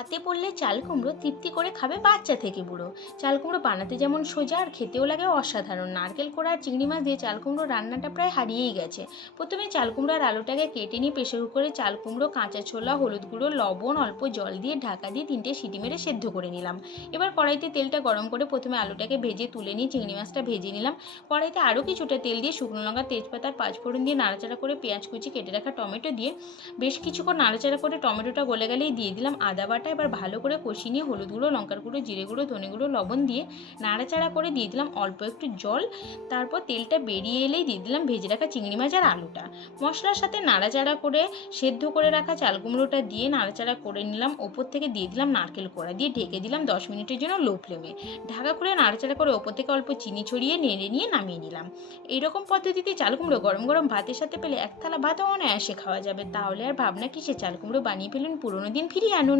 পাতে পড়লে চাল কুমড়ো তৃপ্তি করে খাবে বাচ্চা থেকে বুড়ো। চাল কুমড়ো বানাতে যেমন সোজা আর খেতেও লাগে অসাধারণ। নারকেল কোড়া আর চিংড়ি মাছ দিয়ে চাল কুমড়ো রান্নাটা প্রায় হারিয়েই গেছে। প্রথমে চাল কুমড়ো আর আলুটাকে কেটে নিয়ে প্রেসার কুকারে চাল কুমড়ো, কাঁচা ছোলা, হলুদ গুঁড়ো, লবণ, অল্প জল দিয়ে ঢাকা দিয়ে 3টে সিটি মেরে সেদ্ধ করে নিলাম। এবার কড়াইতে তেলটা গরম করে প্রথমে আলুটাকে ভেজে তুলে নিয়ে চিংড়ি মাছটা ভেজে নিলাম। কড়াইতে আরও কিছুটা তেল দিয়ে শুকনো লঙ্কা, তেজপাতা আর পাঁচফোড়ন দিয়ে নাড়াচাড়া করে পেঁয়াজ কুচি, কেটে রাখা টমেটো দিয়ে বেশ কিছুক্ষণ নাড়াচাড়া করে টমেটোটা গলে গেলেই দিয়ে দিলাম আদা বাটা। এবার ভালো করে কষিয়ে নিয়ে হলুদ গুঁড়ো, লঙ্কার গুঁড়ো, জিরে গুঁড়ো, ধনে গুঁড়ো, লবণ দিয়ে নাড়াচাড়া করে দিয়ে দিলাম অল্প একটু জল। তারপর তেলটা বেরিয়ে এলেই দিয়ে দিলাম ভেজে রাখা চিংড়ি মাছ আর আলুটা। মশলার সাথে নাড়াচাড়া করে সেদ্ধ করে রাখা চাল কুমড়োটা দিয়ে নাড়াচাড়া করে নিলাম। ওপর থেকে দিয়ে দিলাম নারকেল কোড়া, দিয়ে ঢেকে দিলাম 10 মিনিটের জন্য লো ফ্লেমে। ঢাকা খুলে নাড়াচাড়া করে ওপর থেকে অল্প চিনি ছড়িয়ে নেড়ে নিয়ে নামিয়ে নিলাম। এইরকম পদ্ধতিতে চাল কুমড়ো গরম গরম ভাতের সাথে পেলে এক থালা ভাতও অনায়াসে খাওয়া যাবে। তাহলে আর ভাবনা কিসে, চাল কুমড়ো বানিয়ে ফেলুন, পুরোনো দিন ফিরিয়ে আনুন।